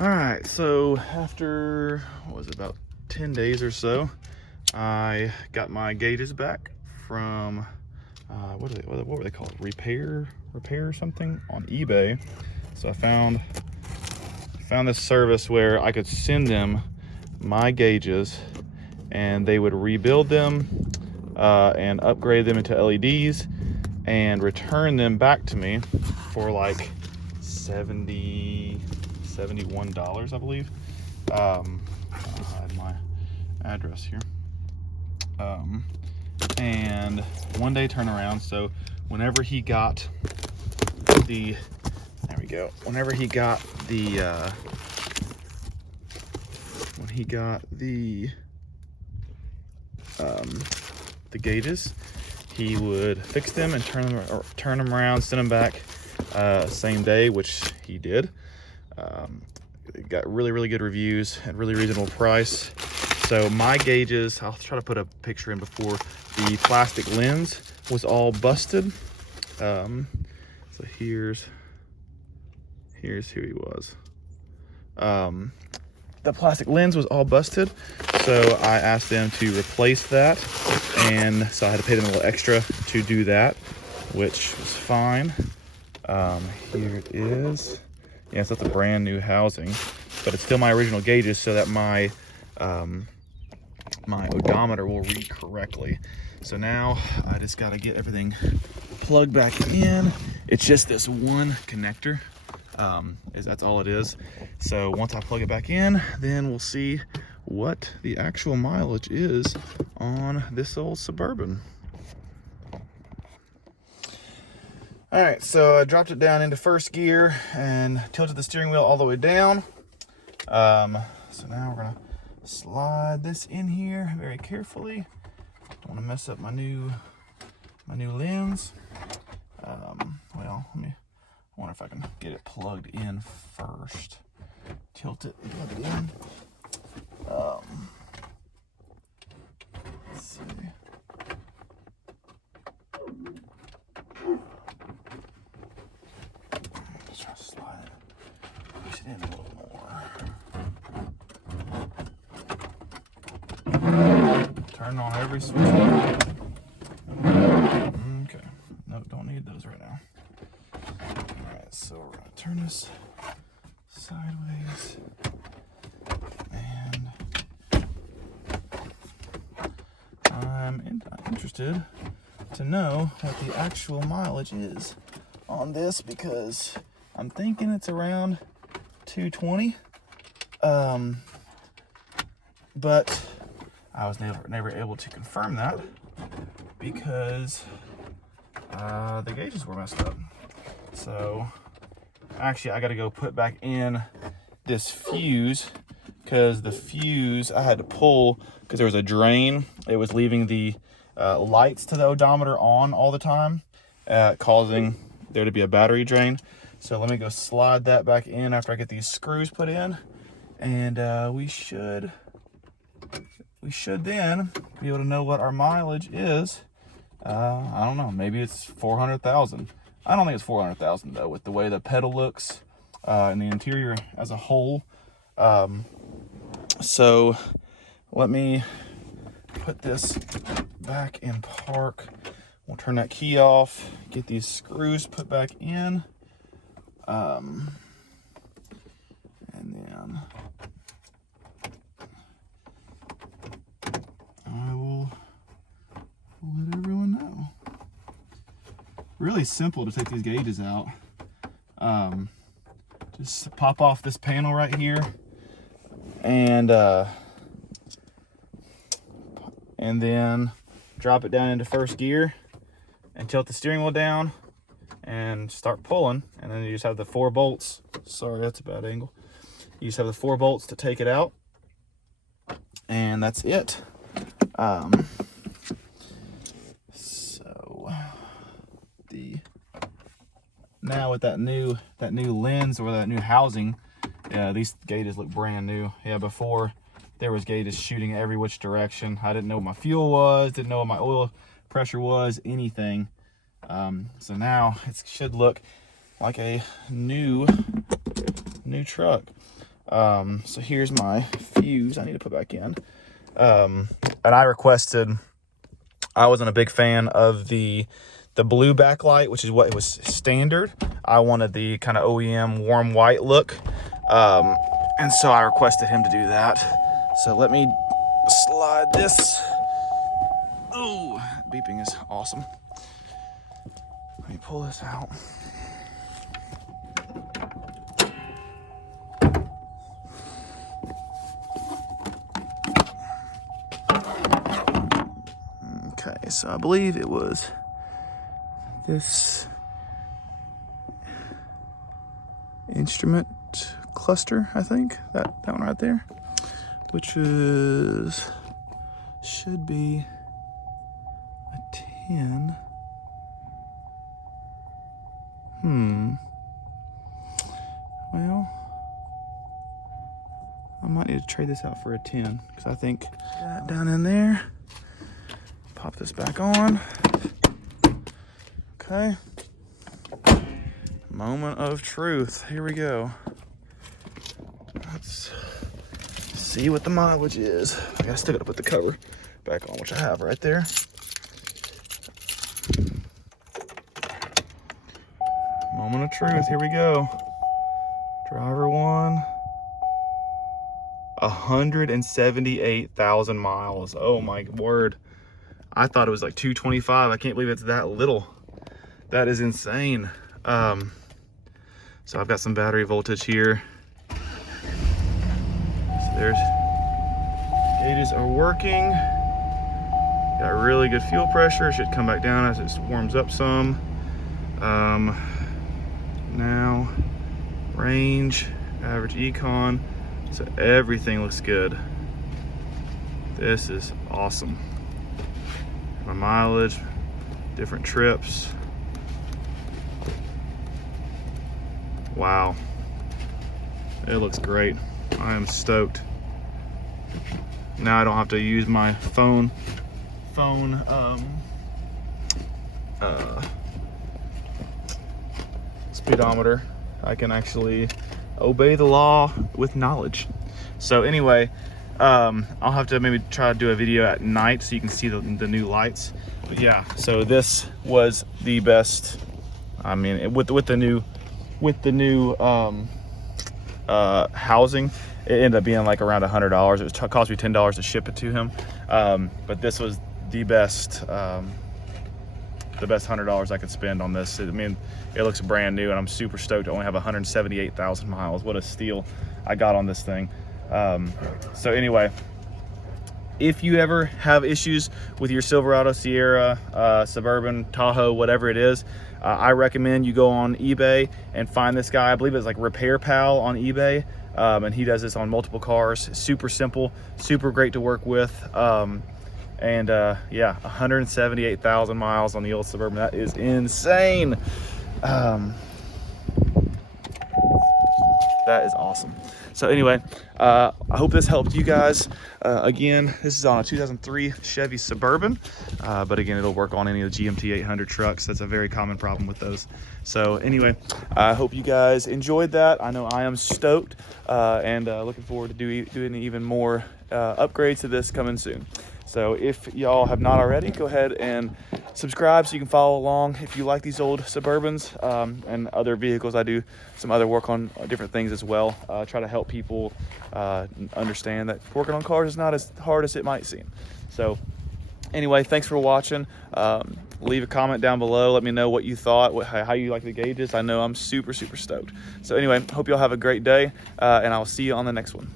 All right, so after, what was it, about 10 days or so, I got my gauges back from, what were they called? Repair or something on eBay. So I found this service where I could send them my gauges and they would rebuild them and upgrade them into LEDs and return them back to me for like $71, I believe. I'll hide my address here. And 1 day turnaround. So whenever he got the, there we go. Whenever he got the, the gauges, he would fix them and turn them around, send them back same day, which he did. It got really good reviews at really reasonable price. So my gauges, I'll try to put a picture in before, the plastic lens was all busted. So here's who he was. The plastic lens was all busted, so I asked them to replace that, and so I had to pay them a little extra to do that, which was fine. Here it is. Yes, that's a brand new housing, but it's still my original gauges, so that my my odometer will read correctly. So now I just got to get everything plugged back in. It's just this one connector. That's all it is. So once I plug it back in, then we'll see what the actual mileage is on this old Suburban. All right, so I dropped it down into first gear and tilted the steering wheel all the way down. So now we're gonna slide this in here very carefully. Don't want to mess up my new lens. Well, I wonder if I can get it plugged in first. Tilt it and plug it in. Let's see. Let's try to slide it. Push it in a little more. Turn on every switch. Okay. No, don't need those right now. Alright, so we're going to turn this sideways. And I'm interested to know what the actual mileage is on this, because I'm thinking it's around 220. But I was never able to confirm that because the gauges were messed up. So actually I got to go put back in this fuse, because the fuse I had to pull because there was a drain. It was leaving the lights to the odometer on all the time, causing there to be a battery drain. So let me go slide that back in after I get these screws put in, and we should then be able to know what our mileage is. I don't know, maybe it's 400,000. I don't think it's 400,000 though, with the way the pedal looks and the interior as a whole. So let me put this back in park. We'll turn that key off, get these screws put back in, and then I will let everyone know. Really simple to take these gauges out. Just pop off this panel right here, and then drop it down into first gear and tilt the steering wheel down and start pulling, and then you just have the 4 bolts. Sorry, that's a bad angle. You just have the 4 bolts to take it out, and that's it. Now with that new lens or that new housing, these gauges look brand new. Yeah, before there was gauges shooting every which direction. I didn't know what my fuel was, didn't know what my oil pressure was, anything. So now it should look like a new truck. So here's my fuse I need to put back in. And I requested, I wasn't a big fan of the blue backlight, which is what it was standard. I wanted the kind of OEM warm white look. And so I requested him to do that. So let me slide this. Ooh, beeping is awesome. Let me pull this out. Okay, so I believe it was this instrument cluster, I think, that one right there, which should be a 10. Well, I might need to trade this out for a 10, because I think that down in there. Pop this back on. Okay. Moment of truth. Here we go. Let's see what the mileage is. I still gotta put the cover back on, which I have right there. Moment of truth. Here we go. Driver 1. 178,000 miles. Oh my word. I thought it was like 225. I can't believe it's that little. That is insane. So I've got some battery voltage here. So there's, gauges are working. Got really good fuel pressure. It should come back down as it warms up some. Now range, average Yukon. So everything looks good. This is awesome. My mileage, different trips. Wow, it looks great. I am stoked. Now I don't have to use my phone speedometer. I can actually obey the law with knowledge. So anyway, I'll have to maybe try to do a video at night so you can see the new lights. But yeah, so this was the best. I mean, with the new housing, it ended up being like around $100. It cost me $10 to ship it to him. But this was the best $100 I could spend on this. I mean, it looks brand new, and I'm super stoked to only have 178,000 miles. What a steal I got on this thing. So anyway, if you ever have issues with your Silverado, Sierra, Suburban, Tahoe, whatever it is, I recommend you go on eBay and find this guy. I believe it's like Repair Pal on eBay, and he does this on multiple cars. Super simple, super great to work with. Yeah, 178,000 miles on the old Suburban. That is insane. That is awesome. So anyway, I hope this helped you guys. Again, this is on a 2003 Chevy Suburban, but again, it'll work on any of the GMT 800 trucks. That's a very common problem with those. So anyway, I hope you guys enjoyed that. I know I am stoked, and looking forward to doing even more upgrades to this coming soon. So if y'all have not already, go ahead and subscribe so you can follow along. If you like these old Suburbans and other vehicles, I do some other work on different things as well. Try to help people understand that working on cars is not as hard as it might seem. So anyway, thanks for watching. Leave a comment down below. Let me know what you thought, how you like the gauges. I know I'm super, super stoked. So anyway, hope y'all have a great day, and I'll see you on the next one.